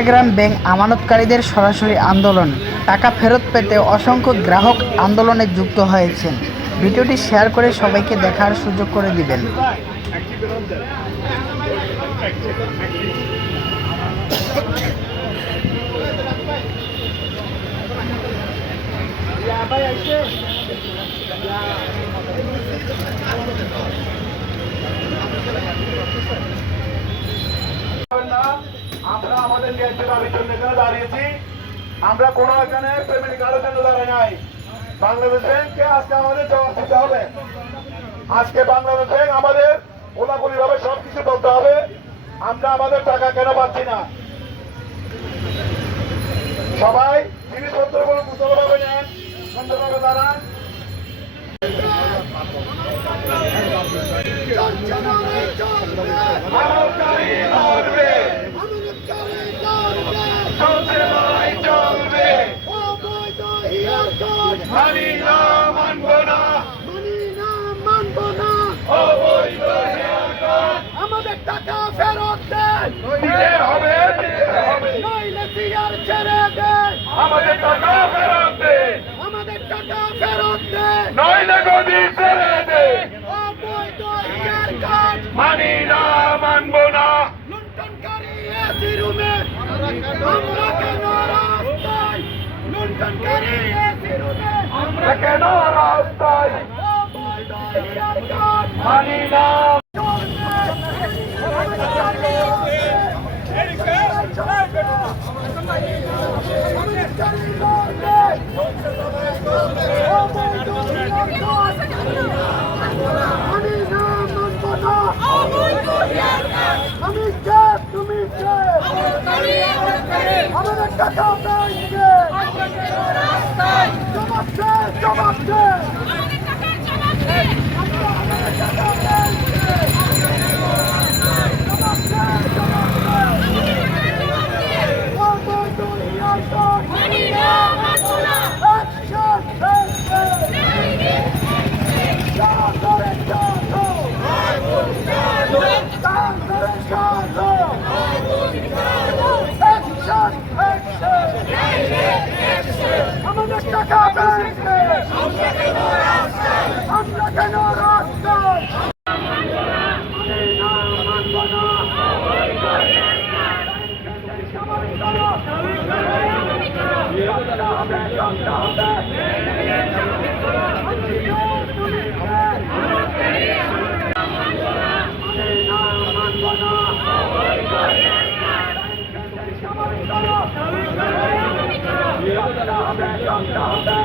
Chittagong bank আমানতকারীদের সরাসরি আন্দোলন, টাকা ফেরত পেতে অসংখ্য গ্রাহক আন্দোলনে যুক্ত হয়েছেন। ভিডিওটি শেয়ার করে সবাইকে দেখার সুযোগ করে দিবেন। আমরা আমাদের ন্যায্য দাবির জন্য এখানে দাঁড়িয়েছি। আমরা কোনো এখানে পেমেন্ট কার্ডের জন্য দাঁড়াই নাই। বাংলাদেশ ব্যাংককে আজকে আমাদের জবাব দিতে হবে। আজকে বাংলাদেশ ব্যাংক আমাদের খোলাখুলি ভাবে সবকিছু বলতে হবে। আমরা আমাদের টাকা কেন পাচ্ছি না। সবাই জিনিসপত্রগুলো কুশলভাবে নেন, সুন্দরভাবে দাঁড়ান। আমাদের টাকা ফেরত দেন, নইলে সিআর ছেড়ে দেন। আমাদের টাকা ফেরত দেন, আমাদের টাকা ফেরত দেন, নইলে গদি ছেড়ে দেন। অবৈধ হিয়ার কাট, মানি না, মানব না। লুণ্ঠনকারী এসি রুমে আমরা কেন রাস্তায়? লুণ্ঠনকারী এসি রুমে আমরা কেন রাস্তায়? অবৈধ হিয়ার কাট, মানি না। আমি কে, তুমি কে? আমাদের টাকা ব্যাংকে জবাব দে, জবাব দে। আমাদের টাকা ব্যাংকে জবাব দে, জবাব দে। অবৈধ হিয়ার কাট, অ্যাকশন, আমাদের টাকা ব্যাংকে আমরা কেন রাস্তায়? আমরা